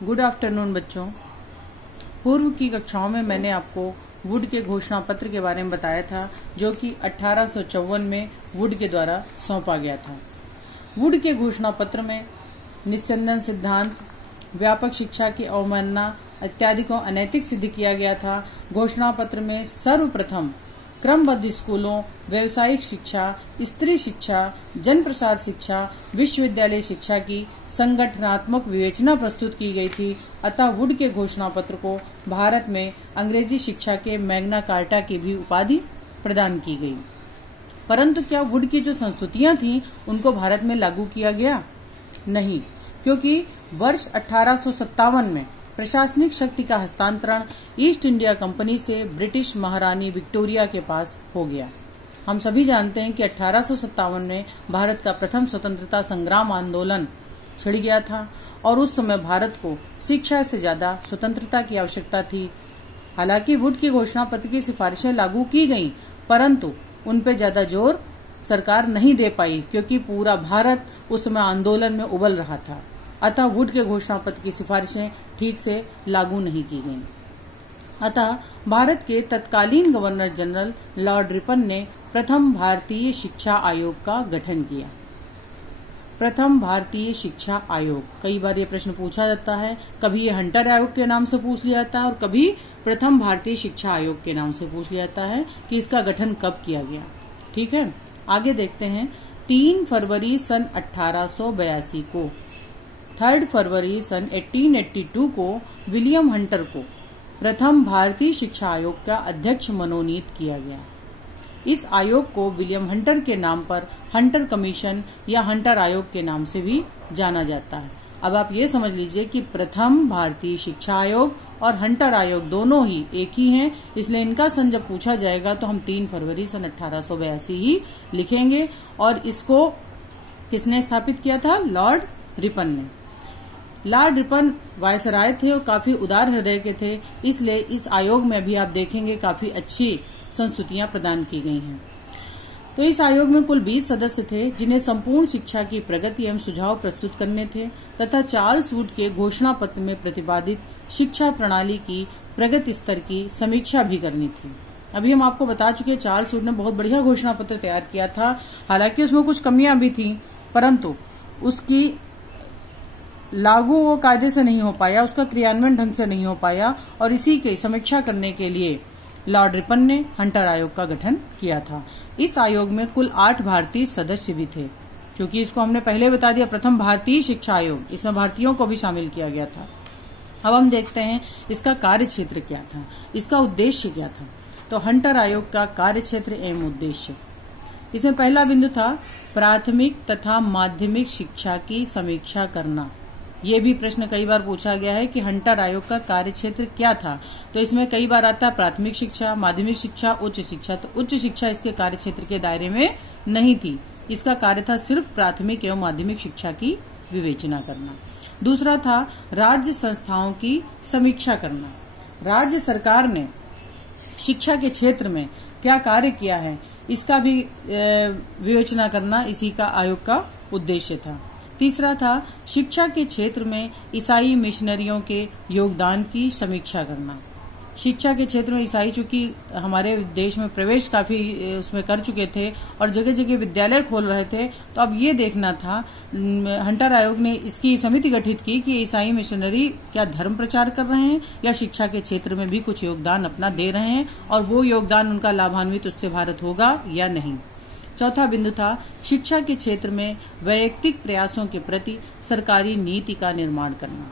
Good afternoon बच्चों। पूर्व की कक्षाओं में मैंने आपको वुड के घोषणा पत्र के बारे में बताया था, जो कि 1854 में वुड के द्वारा सौंपा गया था। वुड के घोषणा पत्र में निस्संदन सिद्धांत, व्यापक शिक्षा की अवमानना इत्यादि को अनैतिक सिद्ध किया गया था। घोषणा पत्र में सर्वप्रथम क्रमबद्ध स्कूलों, व्यावसायिक शिक्षा, स्त्री शिक्षा, जन प्रसार शिक्षा, विश्वविद्यालय शिक्षा की संगठनात्मक विवेचना प्रस्तुत की गई थी। अतः वुड के घोषणा पत्र को भारत में अंग्रेजी शिक्षा के मैग्ना कार्टा की भी उपाधि प्रदान की गई। परंतु क्या वुड की जो संस्तुतियां थीं उनको भारत में लागू किया गया? नहीं, क्योंकि वर्ष 1857 में प्रशासनिक शक्ति का हस्तांतरण ईस्ट इंडिया कंपनी से ब्रिटिश महारानी विक्टोरिया के पास हो गया। हम सभी जानते हैं कि 1857 में भारत का प्रथम स्वतंत्रता संग्राम आंदोलन छिड़ गया था और उस समय भारत को शिक्षा से ज्यादा स्वतंत्रता की आवश्यकता थी। हालांकि वुड की घोषणा पत्र की सिफारिशें लागू की गईं, परंतु उन पर ज्यादा जोर सरकार नहीं दे पाई, क्योंकि पूरा भारत उस समय आंदोलन में उबल रहा था। अतः वुड के घोषणा पत्र की सिफारिशें ठीक से लागू नहीं की गईं। अतः भारत के तत्कालीन गवर्नर जनरल लॉर्ड रिपन ने प्रथम भारतीय शिक्षा आयोग का गठन किया। प्रथम भारतीय शिक्षा आयोग, कई बार ये प्रश्न पूछा जाता है। कभी ये हंटर आयोग के नाम से पूछ लिया जाता है और कभी प्रथम भारतीय शिक्षा आयोग के नाम से पूछ लिया जाता है कि इसका गठन कब किया गया। ठीक है, आगे देखते हैं। 3 फरवरी सन 1882 को, 3 फरवरी सन 1882 को विलियम हंटर को प्रथम भारतीय शिक्षा आयोग का अध्यक्ष मनोनीत किया गया। इस आयोग को विलियम हंटर के नाम पर हंटर कमीशन या हंटर आयोग के नाम से भी जाना जाता है। अब आप ये समझ लीजिए कि प्रथम भारतीय शिक्षा आयोग और हंटर आयोग दोनों ही एक ही हैं, इसलिए इनका सन जब पूछा जाएगा तो हम 3 फरवरी सन 1882 ही लिखेंगे। और इसको किसने स्थापित किया था? लॉर्ड रिपन ने। लॉर्ड रिपन वायसराय थे और काफी उदार हृदय के थे, इसलिए इस आयोग में भी आप देखेंगे काफी अच्छी संस्तुतियां प्रदान की गई हैं। तो इस आयोग में कुल 20 सदस्य थे, जिन्हें संपूर्ण शिक्षा की प्रगति एवं सुझाव प्रस्तुत करने थे तथा चार्ल्स वुड के घोषणा पत्र में प्रतिपादित शिक्षा प्रणाली की प्रगति स्तर की समीक्षा भी करनी थी। अभी हम आपको बता चुके, चार्ल्स वुड ने बहुत बढ़िया घोषणा पत्र तैयार किया था। हालांकि उसमें कुछ कमियां भी थी, परंतु उसकी लागू वो कायदे से नहीं हो पाया, उसका क्रियान्वयन ढंग से नहीं हो पाया, और इसी की समीक्षा करने के लिए लॉर्ड रिपन ने हंटर आयोग का गठन किया था। इस आयोग में कुल 8 भारतीय सदस्य भी थे, क्योंकि इसको हमने पहले बता दिया प्रथम भारतीय शिक्षा आयोग, इसमें भारतीयों को भी शामिल किया गया था। अब हम देखते हैं इसका कार्य क्षेत्र क्या था, इसका उद्देश्य क्या था। तो हंटर आयोग का कार्य क्षेत्र एवं उद्देश्य, इसमें पहला बिंदु था प्राथमिक तथा माध्यमिक शिक्षा की समीक्षा करना। ये भी प्रश्न कई बार पूछा गया है कि हंटर आयोग का कार्य क्षेत्र क्या था। तो इसमें कई बार आता है प्राथमिक शिक्षा, माध्यमिक शिक्षा, उच्च शिक्षा। तो उच्च शिक्षा इसके कार्य क्षेत्र के दायरे में नहीं थी, इसका कार्य था सिर्फ प्राथमिक एवं माध्यमिक शिक्षा की विवेचना करना। दूसरा था राज्य संस्थाओं की समीक्षा करना। राज्य सरकार ने शिक्षा के क्षेत्र में क्या कार्य किया है, इसका भी विवेचना करना इसी का आयोग का उद्देश्य था। तीसरा था शिक्षा के क्षेत्र में ईसाई मिशनरियों के योगदान की समीक्षा करना। शिक्षा के क्षेत्र में ईसाई चूंकि हमारे देश में प्रवेश काफी उसमें कर चुके थे और जगह जगह विद्यालय खोल रहे थे, तो अब ये देखना था, हंटर आयोग ने इसकी समिति गठित की कि ईसाई मिशनरी क्या धर्म प्रचार कर रहे हैं या शिक्षा के क्षेत्र में भी कुछ योगदान अपना दे रहे हैं, और वो योगदान उनका लाभान्वित उससे भारत होगा या नहीं। चौथा बिंदु था शिक्षा के क्षेत्र में वैयक्तिक प्रयासों के प्रति सरकारी नीति का निर्माण करना।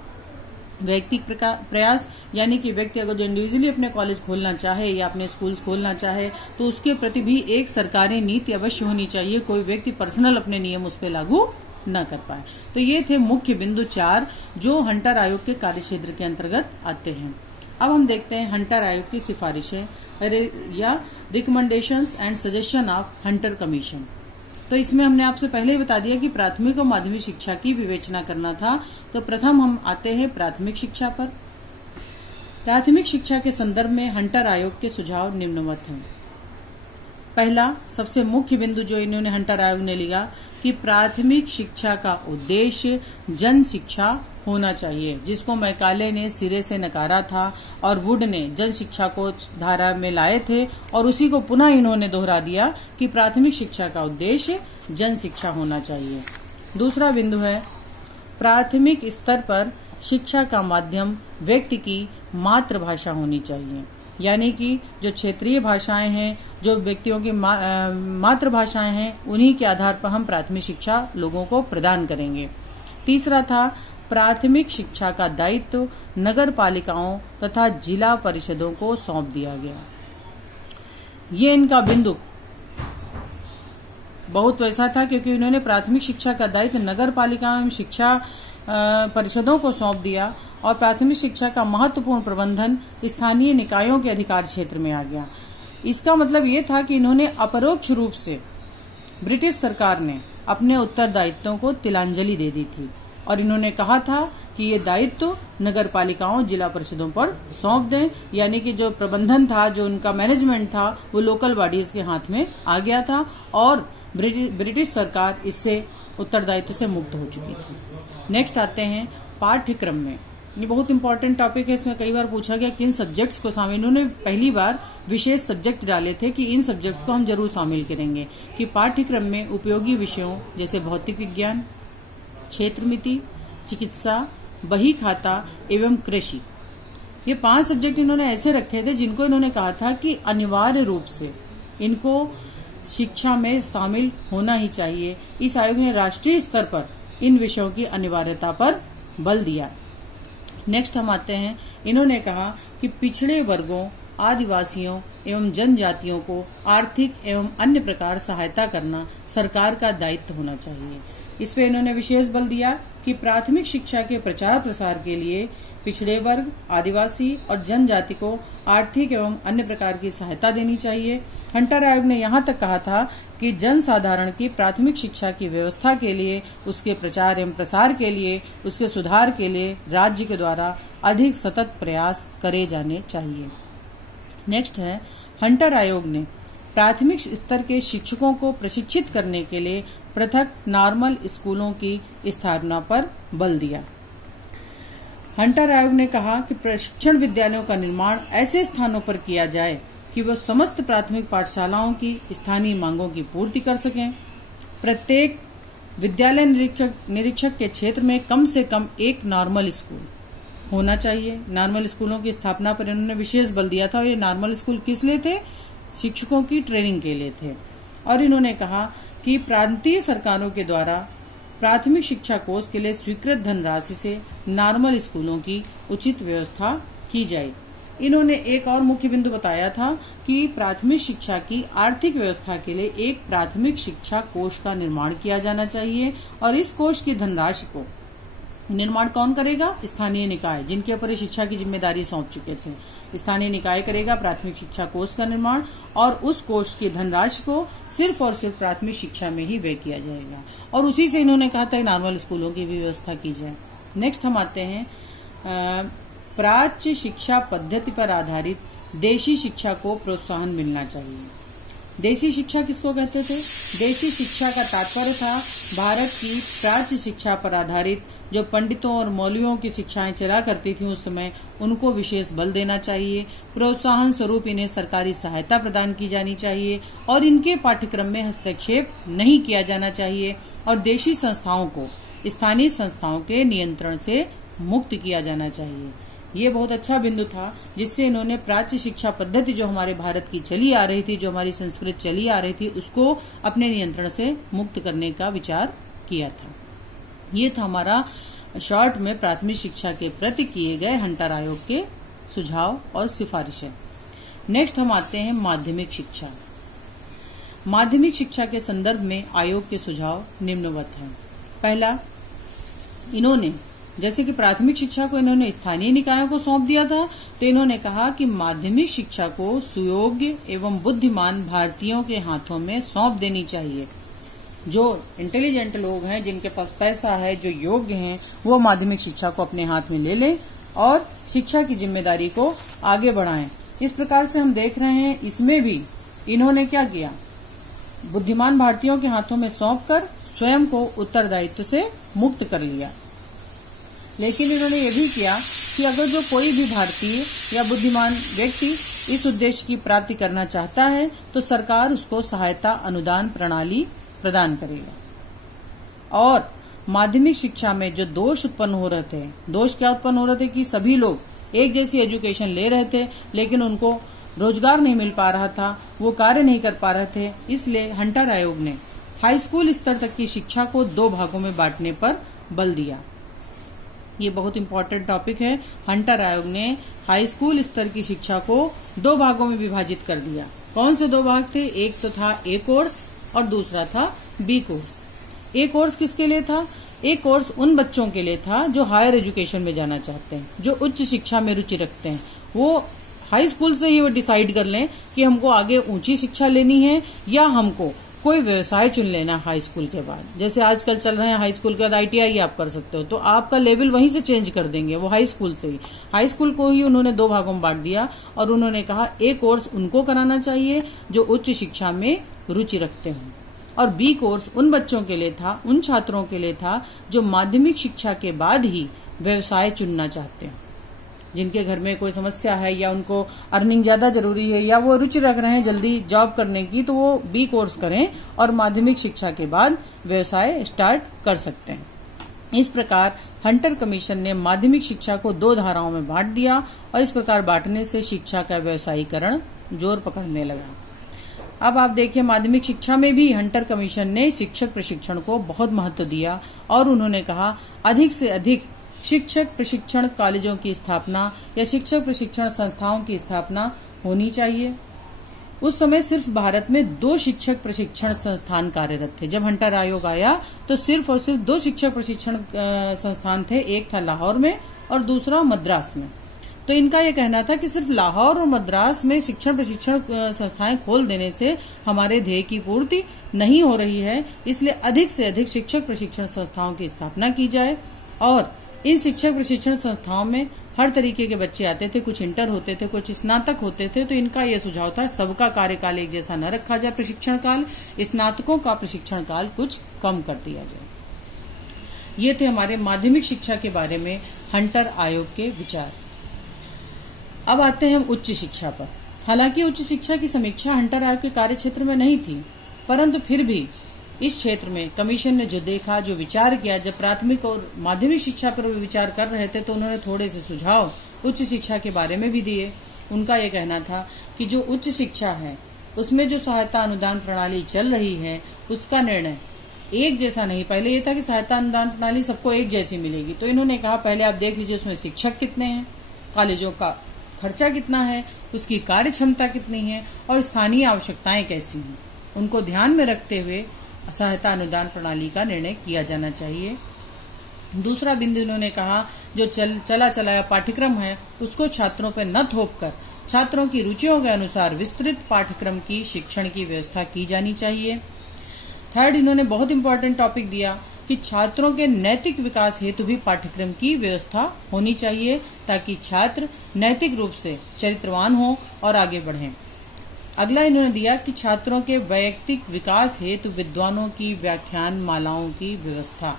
वैयक्तिक प्रयास यानी कि व्यक्ति अगर जो इंडिविजुअली अपने कॉलेज खोलना चाहे या अपने स्कूल्स खोलना चाहे, तो उसके प्रति भी एक सरकारी नीति अवश्य होनी चाहिए। कोई व्यक्ति पर्सनल अपने नियम उस पर लागू न कर पाए। तो ये थे मुख्य बिंदु 4 जो हंटर आयोग के कार्यक्षेत्र के अंतर्गत आते हैं। अब हम देखते हैं हंटर आयोग की सिफारिशें या recommendations and suggestion of Hunter commission. तो इसमें हमने आपसे पहले ही बता दिया कि प्राथमिक और माध्यमिक शिक्षा की विवेचना करना था। तो प्रथम हम आते हैं प्राथमिक शिक्षा पर। प्राथमिक शिक्षा के संदर्भ में हंटर आयोग के सुझाव निम्नवत हैं। पहला सबसे मुख्य बिंदु जो इन्होंने हंटर आयोग ने लिया कि प्राथमिक शिक्षा का उद्देश्य जन शिक्षा होना चाहिए, जिसको मैकाले ने सिरे से नकारा था और वुड ने जन शिक्षा को धारा में लाए थे और उसी को पुनः इन्होंने दोहरा दिया कि प्राथमिक शिक्षा का उद्देश्य जन शिक्षा होना चाहिए। दूसरा बिंदु है प्राथमिक स्तर पर शिक्षा का माध्यम व्यक्ति की मातृभाषा होनी चाहिए, यानी कि जो क्षेत्रीय भाषाएं हैं, जो व्यक्तियों की मातृभाषाएं हैं, उन्हीं के आधार पर हम प्राथमिक शिक्षा लोगों को प्रदान करेंगे। तीसरा था प्राथमिक शिक्षा का दायित्व नगर पालिकाओं तथा जिला परिषदों को सौंप दिया गया। ये इनका बिंदु बहुत वैसा था क्योंकि उन्होंने प्राथमिक शिक्षा का दायित्व नगर पालिका एवं शिक्षा परिषदों को सौंप दिया और प्राथमिक शिक्षा का महत्वपूर्ण प्रबंधन स्थानीय निकायों के अधिकार क्षेत्र में आ गया। इसका मतलब ये था कि इन्होंने अपरोक्ष रूप से ब्रिटिश सरकार ने अपने उत्तरदायित्वों को तिलांजलि दे दी थी और इन्होंने कहा था कि ये दायित्व नगर पालिकाओं जिला परिषदों पर सौंप दें, यानी कि जो प्रबंधन था, जो उनका मैनेजमेंट था, वो लोकल बॉडीज के हाथ में आ गया था और ब्रिटिश सरकार इससे उत्तरदायित्व से मुक्त हो चुकी थी। नेक्स्ट आते हैं पाठ्यक्रम में। ये बहुत इंपॉर्टेंट टॉपिक है, इसमें कई बार पूछा गया किन सब्जेक्ट्स को शामिल। इन्होंने पहली बार विशेष सब्जेक्ट डाले थे कि इन सब्जेक्ट्स को हम जरूर शामिल करेंगे कि पाठ्यक्रम में उपयोगी विषयों जैसे भौतिक विज्ञान, क्षेत्रमिति, चिकित्सा, बही खाता एवं कृषि, ये 5 सब्जेक्ट इन्होंने ऐसे रखे थे जिनको इन्होंने कहा था कि अनिवार्य रूप से इनको शिक्षा में शामिल होना ही चाहिए। इस आयोग ने राष्ट्रीय स्तर पर इन विषयों की अनिवार्यता पर बल दिया। नेक्स्ट हम आते हैं, इन्होंने कहा कि पिछड़े वर्गों, आदिवासियों एवं जनजातियों को आर्थिक एवं अन्य प्रकार सहायता करना सरकार का दायित्व होना चाहिए। इस पे इन्होंने विशेष बल दिया कि प्राथमिक शिक्षा के प्रचार प्रसार के लिए पिछड़े वर्ग, आदिवासी और जनजाति को आर्थिक एवं अन्य प्रकार की सहायता देनी चाहिए। हंटर आयोग ने यहाँ तक कहा था कि जनसाधारण की प्राथमिक शिक्षा की व्यवस्था के लिए, उसके प्रचार एवं प्रसार के लिए, उसके सुधार के लिए राज्य के द्वारा अधिक सतत प्रयास करे जाने चाहिए। नेक्स्ट है, हंटर आयोग ने प्राथमिक स्तर के शिक्षकों को प्रशिक्षित करने के लिए पृथक नॉर्मल स्कूलों की स्थापना पर बल दिया। हंटर आयोग ने कहा कि प्रशिक्षण विद्यालयों का निर्माण ऐसे स्थानों पर किया जाए कि वह समस्त प्राथमिक पाठशालाओं की स्थानीय मांगों की पूर्ति कर सकें। प्रत्येक विद्यालय निरीक्षक के क्षेत्र में कम से कम एक नॉर्मल स्कूल होना चाहिए। नॉर्मल स्कूलों की स्थापना पर इन्होंने विशेष बल दिया था और ये नॉर्मल स्कूल किस लिए थे? शिक्षकों की ट्रेनिंग के लिए थे। और इन्होंने कहा कि प्रांतीय सरकारों के द्वारा प्राथमिक शिक्षा कोष के लिए स्वीकृत धनराशि से नॉर्मल स्कूलों की उचित व्यवस्था की जाए। इन्होंने एक और मुख्य बिंदु बताया था कि प्राथमिक शिक्षा की आर्थिक व्यवस्था के लिए एक प्राथमिक शिक्षा कोष का निर्माण किया जाना चाहिए और इस कोष की धनराशि को निर्माण कौन करेगा? स्थानीय निकाय, जिनके ऊपर शिक्षा की जिम्मेदारी सौंप चुके थे। स्थानीय निकाय करेगा प्राथमिक शिक्षा कोष का निर्माण और उस कोष की धनराशि को सिर्फ और सिर्फ प्राथमिक शिक्षा में ही व्यय किया जाएगा और उसी से इन्होंने कहा था नॉर्मल स्कूलों की भी व्यवस्था की जाए। नेक्स्ट हम आते हैं, प्राच्य शिक्षा पद्धति पर आधारित देशी शिक्षा को प्रोत्साहन मिलना चाहिए। देशी शिक्षा किसको कहते थे? देशी शिक्षा का तात्पर्य था भारत की प्राच्य शिक्षा पर आधारित जो पंडितों और मौलवियों की शिक्षाएं चला करती थी उस समय, उनको विशेष बल देना चाहिए। प्रोत्साहन स्वरूप इन्हें सरकारी सहायता प्रदान की जानी चाहिए और इनके पाठ्यक्रम में हस्तक्षेप नहीं किया जाना चाहिए और देशी संस्थाओं को स्थानीय संस्थाओं के नियंत्रण से मुक्त किया जाना चाहिए। ये बहुत अच्छा बिंदु था जिससे इन्होंने प्राच्य शिक्षा पद्धति जो हमारे भारत की चली आ रही थी, जो हमारी संस्कृति चली आ रही थी, उसको अपने नियंत्रण से मुक्त करने का विचार किया था। ये था हमारा शॉर्ट में प्राथमिक शिक्षा के प्रति किए गए हंटर आयोग के सुझाव और सिफारिशें। नेक्स्ट हम आते हैं माध्यमिक शिक्षा। माध्यमिक शिक्षा के संदर्भ में आयोग के सुझाव निम्नवत हैं। पहला, इन्होंने जैसे कि प्राथमिक शिक्षा को इन्होंने स्थानीय निकायों को सौंप दिया था, तो इन्होंने कहा कि माध्यमिक शिक्षा को सुयोग्य एवं बुद्धिमान भारतीयों के हाथों में सौंप देनी चाहिए। जो इंटेलिजेंट लोग हैं, जिनके पास पैसा है, जो योग्य हैं, वो माध्यमिक शिक्षा को अपने हाथ में ले लें और शिक्षा की जिम्मेदारी को आगे बढ़ाएं। इस प्रकार से हम देख रहे हैं इसमें भी इन्होंने क्या किया? बुद्धिमान भारतीयों के हाथों में सौंपकर स्वयं को उत्तरदायित्व से मुक्त कर लिया। लेकिन इन्होंने ये भी किया कि अगर जो कोई भी भारतीय या बुद्धिमान व्यक्ति इस उद्देश्य की प्राप्ति करना चाहता है तो सरकार उसको सहायता अनुदान प्रणाली प्रदान करेगा। और माध्यमिक शिक्षा में जो दोष उत्पन्न हो रहे थे, दोष क्या उत्पन्न हो रहे थे कि सभी लोग एक जैसी एजुकेशन ले रहे थे लेकिन उनको रोजगार नहीं मिल पा रहा था, वो कार्य नहीं कर पा रहे थे। इसलिए हंटर आयोग ने हाई स्कूल स्तर तक की शिक्षा को 2 भागों में बांटने पर बल दिया। ये बहुत इंपॉर्टेंट टॉपिक है। हंटर आयोग ने हाई स्कूल स्तर की शिक्षा को 2 भागों में विभाजित कर दिया। कौन से 2 भाग थे? एक तो था ए कोर्स और दूसरा था बी कोर्स। ए कोर्स किसके लिए था? ए कोर्स उन बच्चों के लिए था जो हायर एजुकेशन में जाना चाहते हैं, जो उच्च शिक्षा में रुचि रखते हैं। वो हाई स्कूल से ही वो डिसाइड कर लें कि हमको आगे ऊंची शिक्षा लेनी है या हमको कोई व्यवसाय चुन लेना हाई स्कूल के बाद। जैसे आजकल चल रहे हैं हाई स्कूल के बाद ITI आप कर सकते हो, तो आपका लेवल वहीं से चेंज कर देंगे, वो हाई स्कूल से ही। हाई स्कूल को ही उन्होंने 2 भागों में बांट दिया और उन्होंने कहा ए कोर्स उनको कराना चाहिए जो उच्च शिक्षा में रुचि रखते हैं और बी कोर्स उन बच्चों के लिए था, उन छात्रों के लिए था जो माध्यमिक शिक्षा के बाद ही व्यवसाय चुनना चाहते हैं, जिनके घर में कोई समस्या है या उनको अर्निंग ज्यादा जरूरी है या वो रुचि रख रहे हैं जल्दी जॉब करने की, तो वो बी कोर्स करें और माध्यमिक शिक्षा के बाद व्यवसाय स्टार्ट कर सकते हैं। इस प्रकार हंटर कमीशन ने माध्यमिक शिक्षा को 2 धाराओं में बांट दिया और इस प्रकार बांटने से शिक्षा का व्यवसायीकरण जोर पकड़ने लगा। अब आप देखिए, माध्यमिक शिक्षा में भी हंटर कमीशन ने शिक्षक प्रशिक्षण को बहुत महत्व दिया और उन्होंने कहा अधिक से अधिक शिक्षक प्रशिक्षण कॉलेजों की स्थापना या शिक्षक प्रशिक्षण संस्थाओं की स्थापना होनी चाहिए। उस समय सिर्फ भारत में 2 शिक्षक प्रशिक्षण संस्थान कार्यरत थे। जब हंटर आयोग आया तो सिर्फ और सिर्फ 2 शिक्षक प्रशिक्षण संस्थान थे, एक था लाहौर में और दूसरा मद्रास में। तो इनका यह कहना था कि सिर्फ लाहौर और मद्रास में शिक्षण प्रशिक्षण संस्थाएं खोल देने से हमारे ध्येय की पूर्ति नहीं हो रही है, इसलिए अधिक से अधिक शिक्षक प्रशिक्षण संस्थाओं की स्थापना की जाए। और इन शिक्षक प्रशिक्षण संस्थाओं में हर तरीके के बच्चे आते थे, कुछ इंटर होते थे, कुछ स्नातक होते थे। तो इनका यह सुझाव था सबका कार्यकाल एक जैसा न रखा जाए, प्रशिक्षण काल, स्नातकों का प्रशिक्षण काल कुछ कम कर दिया जाए। ये थे हमारे माध्यमिक शिक्षा के बारे में हंटर आयोग के विचार। अब आते हैं हम उच्च शिक्षा पर। हालांकि उच्च शिक्षा की समीक्षा हंटर आयोग के कार्य क्षेत्र में नहीं थी, परंतु फिर भी इस क्षेत्र में कमीशन ने जो देखा, जो विचार किया, जब प्राथमिक और माध्यमिक शिक्षा पर विचार कर रहे थे तो उन्होंने थोड़े से सुझाव उच्च शिक्षा के बारे में भी दिए। उनका यह कहना था कि जो उच्च शिक्षा है उसमें जो सहायता अनुदान प्रणाली चल रही है उसका निर्णय एक जैसा नहीं। पहले ये था कि सहायता अनुदान प्रणाली सबको एक जैसी मिलेगी, तो इन्होंने कहा पहले आप देख लीजिए उसमें शिक्षक कितने हैं, कॉलेजों का खर्चा कितना है, उसकी कार्य क्षमता कितनी है और स्थानीय आवश्यकताएं कैसी हैं, उनको ध्यान में रखते हुए सहायता अनुदान प्रणाली का निर्णय किया जाना चाहिए। दूसरा बिंदु इन्होंने कहा जो चला चलाया पाठ्यक्रम है उसको छात्रों पर न थोपकर छात्रों की रुचियों के अनुसार विस्तृत पाठ्यक्रम की शिक्षण की व्यवस्था की जानी चाहिए। थर्ड, इन्होंने बहुत इंपॉर्टेंट टॉपिक दिया कि छात्रों के नैतिक विकास हेतु भी पाठ्यक्रम की व्यवस्था होनी चाहिए ताकि छात्र नैतिक रूप से चरित्रवान हो और आगे बढ़ें। अगला इन्होंने दिया कि छात्रों के वैयक्तिक विकास हेतु विद्वानों की व्याख्यान मालाओं की व्यवस्था।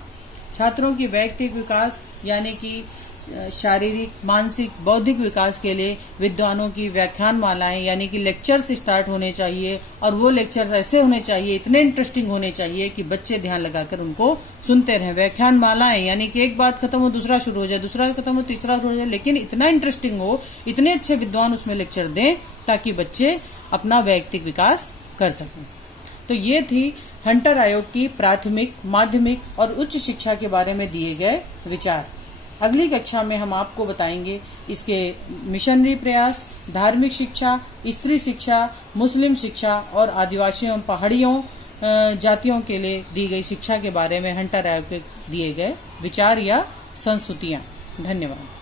छात्रों की वैयक्तिक विकास यानी कि शारीरिक, मानसिक, बौद्धिक विकास के लिए विद्वानों की व्याख्यान मालाएं यानी कि लेक्चर्स स्टार्ट होने चाहिए और वो लेक्चर्स ऐसे होने चाहिए, इतने इंटरेस्टिंग होने चाहिए कि बच्चे ध्यान लगाकर उनको सुनते रहें। व्याख्यान मालाएं यानी कि एक बात खत्म हो दूसरा शुरू हो जाए, दूसरा खत्म हो तीसरा शुरू हो जाए, लेकिन इतना इंटरेस्टिंग हो, इतने अच्छे विद्वान उसमें लेक्चर दें ताकि बच्चे अपना वैयक्तिक विकास कर सकें। तो ये थी हंटर आयोग की प्राथमिक, माध्यमिक और उच्च शिक्षा के बारे में दिए गए विचार। अगली कक्षा में हम आपको बताएंगे इसके मिशनरी प्रयास, धार्मिक शिक्षा, स्त्री शिक्षा, मुस्लिम शिक्षा और आदिवासियों, पहाड़ियों जातियों के लिए दी गई शिक्षा के बारे में हंटर आयोग के दिए गए विचार या संस्तुतियां। धन्यवाद।